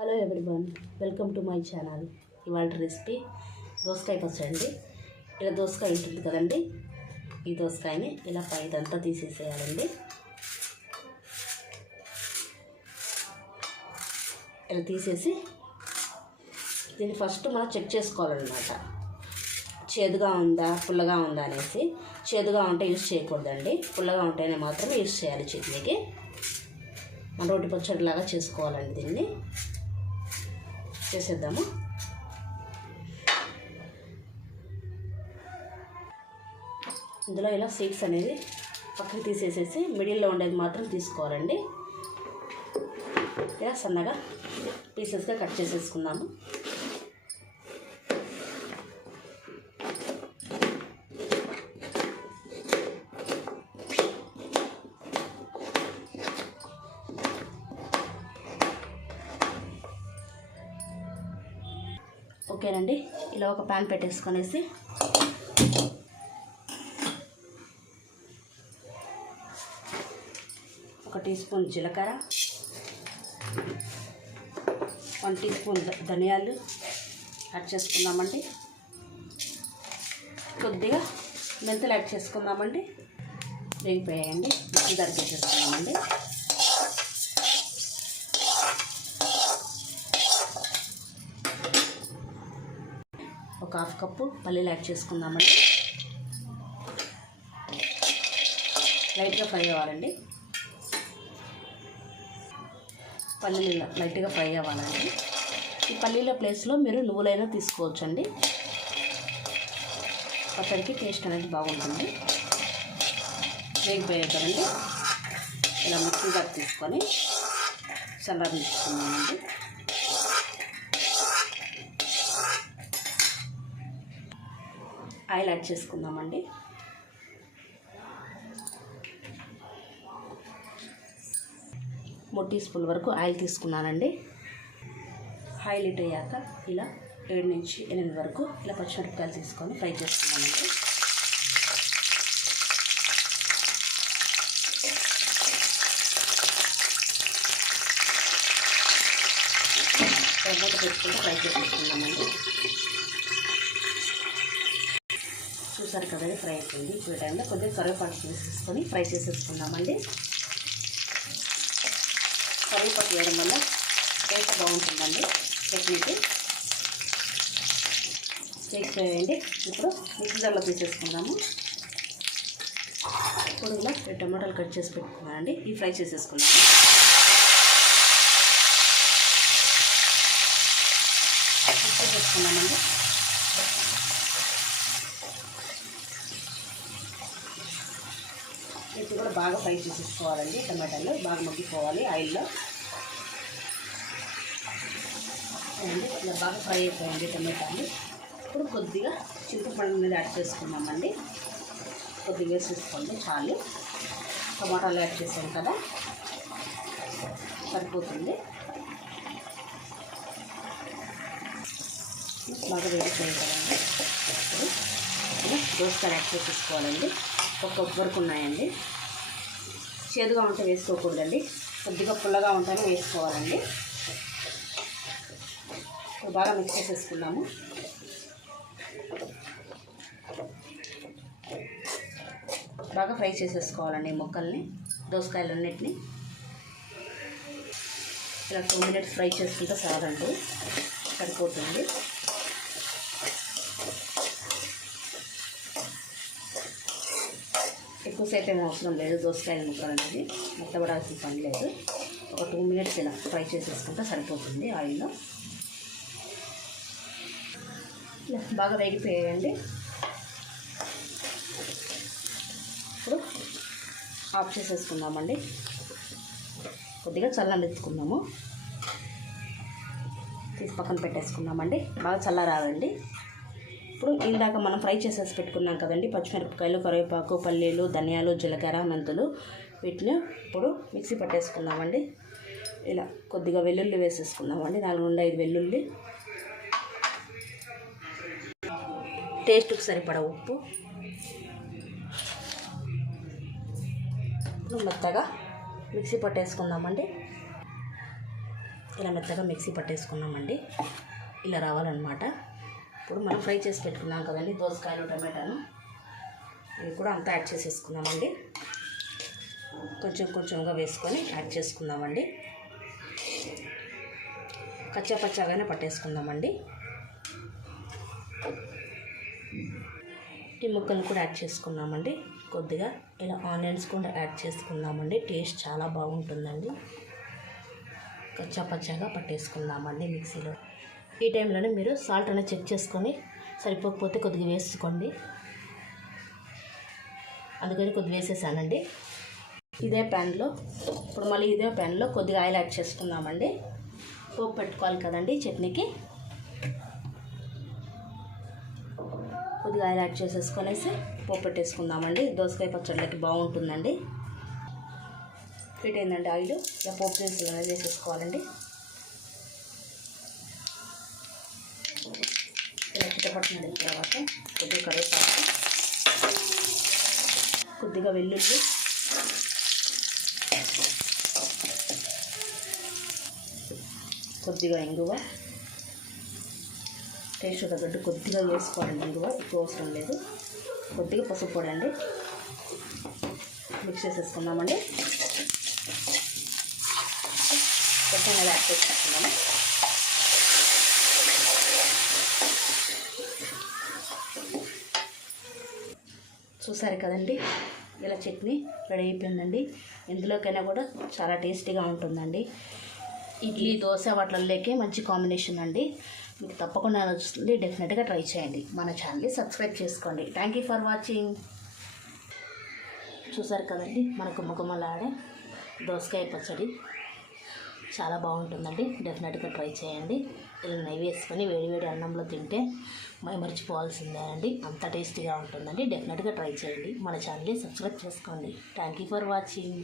Hello everyone, welcome to my channel. ఇవాళ recipe దోసకాయ పచ్చడి అండి. ఇలా దోసకాయ ఉంటుంది కదండి, ఈ దోసకాయని ఇలా పైదంతా తీసేసేయాలండి. ఇలా తీసేసి దీన్ని ఫస్ట్ మనం చెక్ చేసుకోవాలన్నమాట. చేదుగా ఉందా పుల్లగా ఉందా అనేసి. చేదుగా ఉంటే యూస్ చేయకూడదండి, పుల్లగా ఉంటేనే మాత్రమే యూస్ చేయాలి. చట్నీకి మన రోటి పచ్చడిలాగా చేసుకోవాలండి. దీన్ని చేసేద్దాము. ఇందులో ఇలా సీడ్స్ అనేది పక్కకి తీసేసేసి మిడిల్లో ఉండేది మాత్రం తీసుకోవాలండి. ఇలా సన్నగా పీసెస్గా కట్ చేసేసుకుందాము. ఓకేనండి, ఇలా ఒక ప్యాన్ పెట్టేసుకొనేసి ఒక టీ స్పూన్ జీలకర్ర, 1 టీ స్పూన్ ధనియాలు యాడ్ చేసుకుందామండి. కొద్దిగా మెంతులు యాడ్ చేసుకుందామండి. వేగిపోయాయండి, మిక్సీ జార్కి వేసేసుకుందామండి. ఒక 1/2 కప్పు పల్లీలు యాడ్ చేసుకుందామండి. లైట్గా ఫ్రై అవ్వాలండి. పల్లీలు లైట్గా ఫ్రై అవ్వాలండి. ఈ పల్లీల ప్లేస్లో మీరు నువ్వులైనా తీసుకోవచ్చండి. పచ్చడికి టేస్ట్ అనేది బాగుంటుంది. వేగిపోయాయి కదండి, ఇలా మిక్సీ జార్ తీసుకొని చల్లారించుకుందామండి. ఆయిల్ యాడ్ చేసుకుందామండి. మూడు టీ స్పూన్ల వరకు ఆయిల్ తీసుకున్నానండి. ఆయిల్ హీట్ అయ్యాక ఇలా 7 నుంచి 8 వరకు ఇలా పచ్చిమిరపకాయలు తీసుకొని ఫ్రై చేసుకున్నానండి. టమాటా పెట్టుకుంటే ఫ్రై చేసుకుందామండి. చూసారు కదండి, ఫ్రై అయిపోయింది. ఇప్పుడు టైంలో కొద్దిగా కరివేపాకు తీసుకొని ఫ్రై చేసేసుకుందామండి. కరివేపాకు వేయడం వల్ల టేస్ట్ బాగుంటుందండి చట్నీకి. వేయండి. ఇప్పుడు మిక్సీ జార్లో తీసేసుకుందాము. ఇప్పుడు ఇలా 2 టమాటాలు కట్ చేసి పెట్టుకున్నానండి, ఇవి ఫ్రై చేసేసుకున్నాము. మిక్సీ చేసుకున్నామండి. ఇది కూడా బాగా ఫ్రై చేసేసుకోవాలండి. టమాటాలు బాగా మగ్గిపోవాలి ఆయిల్లో. ఇలా బాగా ఫ్రై అయిపోయింది టమాటాలు. ఇప్పుడు కొద్దిగా చింతపండు అనేది యాడ్ చేసుకున్నామండి. కొద్దిగా వేసేసుకోండి చాలు. టమాటాలు యాడ్ చేసాం కదా, సరిపోతుంది. బాగా వేడిపోయింది కదండి. ఇప్పుడు ఇలా దోసకాయలు యాడ్ చేసేసుకోవాలండి. ఒక కప్పు వరకు ఉన్నాయండి. చేదుగా ఉంటే వేసుకోకూడదండి, కొద్దిగా పుల్లగా ఉంటేనే వేసుకోవాలండి. బాగా మిక్స్ చేసేసుకున్నాము. బాగా ఫ్రై చేసేసుకోవాలండి ముక్కల్ని, దోసకాయలన్నిటిని. ఇలా 2 మినిట్స్ ఫ్రై చేసుకుంటే చాలండి, సరిపోతుంది. ఎక్కువసేపు ఏమీ అవసరం లేదు. దోసకాయల ముక్కలు అనేది మెత్తబడాల్సిన పని లేదు. ఒక 2 మినిట్స్ ఇలా ఫ్రై చేసేసుకుంటే సరిపోతుంది ఆయిల్లో. ఇలా బాగా వేగిపోయాయండి. ఇప్పుడు ఆఫ్ చేసేసుకుందామండి. కొద్దిగా చల్లనిచ్చుకుందాము. తీసి పక్కన పెట్టేసుకుందామండి. బాగా చల్లారాలండి. ఇప్పుడు ఇందాక మనం ఫ్రై చేసేసి పెట్టుకున్నాం కదండి, పచ్చిమిరపకాయలు, కరివేపాకు, పల్లీలు, ధనియాలు, జీలకర్ర, మెంతులు, వీటిని ఇప్పుడు మిక్సీ పట్టేసుకుందామండి. ఇలా కొద్దిగా వెల్లుల్లి వేసేసుకుందామండి. 4 నుండి 5 వెల్లుల్లి, టేస్ట్కి సరిపడా ఉప్పు. ఇప్పుడు మెత్తగా మిక్సీ పట్టేసుకుందామండి. ఇలా మెత్తగా మిక్సీ పట్టేసుకున్నామండి. ఇలా రావాలన్నమాట. ఇప్పుడు మనం ఫ్రై చేసి పెట్టుకున్నాం కదండి దోసకాయలు, టమాటాను, ఇవి కూడా అంతా యాడ్ చేసేసుకుందామండి. కొంచెం కొంచెంగా వేసుకొని యాడ్ చేసుకుందామండి. కచ్చాపచ్చాగానే పట్టేసుకుందామండి. ఈ ముక్కలు కూడా యాడ్ చేసుకున్నామండి. కొద్దిగా ఇలా ఆనియన్స్ కూడా యాడ్ చేసుకుందామండి. టేస్ట్ చాలా బాగుంటుందండి. కచ్చాపచ్చాగా పట్టేసుకుందామండి మిక్సీలో. ఈ టైంలోనే మీరు సాల్ట్ అనేది చెక్ చేసుకొని సరిపోకపోతే కొద్దిగా వేసుకోండి. అందుకని కొద్దిగా వేసేసానండి. ఇదే ప్యాన్లో కొద్దిగా ఆయిల్ యాడ్ చేసుకుందామండి. పోపు పెట్టుకోవాలి కదండి చట్నీకి. కొద్దిగా ఆయిల్ యాడ్ చేసేసుకొనేసి పోపు పెట్టేసుకుందామండి. దోసకాయ పచ్చడిలోకి బాగుంటుందండి. హీట్ అయిందండి ఆయిల్. ఇలా పోపు దినుసులు అనేది వేసేసుకోవాలండి. ఇలా చిట్టపట్టిన తర్వాత కొద్దిగా కరివేపాకు, కొద్దిగా వెల్లుల్లి, కొద్దిగా ఇంగువ, టేస్ట్ తగ్గట్టు కొద్దిగా వేసుకోవాలండి. ఇంగువ ఎక్కువ అవసరం లేదు. కొద్దిగా పసుపు పొడి అండి. మిక్స్ చేసేసుకున్నామండి. కొంచెం ఇలా యాడ్ చేసుకున్నాము. చూసారు కదండి, ఇలా చట్నీ రెడీ అయిపోయిందండి. ఇందులోకైనా కూడా చాలా టేస్టీగా ఉంటుందండి. ఇడ్లీ, దోశ వాటిల్లోకి మంచి కాంబినేషన్ అండి. మీకు తప్పకుండా నచ్చుతుంది. డెఫినెట్గా ట్రై చేయండి. మన ఛానల్ని సబ్స్క్రైబ్ చేసుకోండి. Thank you for watching. చూసారు కదండి, మన గుమ్మగుమ్మలాడే దోసకాయ పచ్చడి చాలా బాగుంటుందండి. డెఫినెట్గా ట్రై చేయండి. ఇలా నెయ్యి వేసుకొని వేడివేడి అన్నంలో తింటే మర్చిపోవాల్సిందే అండి. అంత టేస్టీగా ఉంటుందండి. డెఫినెట్గా ట్రై చేయండి. మన ఛానల్ని సబ్స్క్రైబ్ చేసుకోండి. Thank you for watching.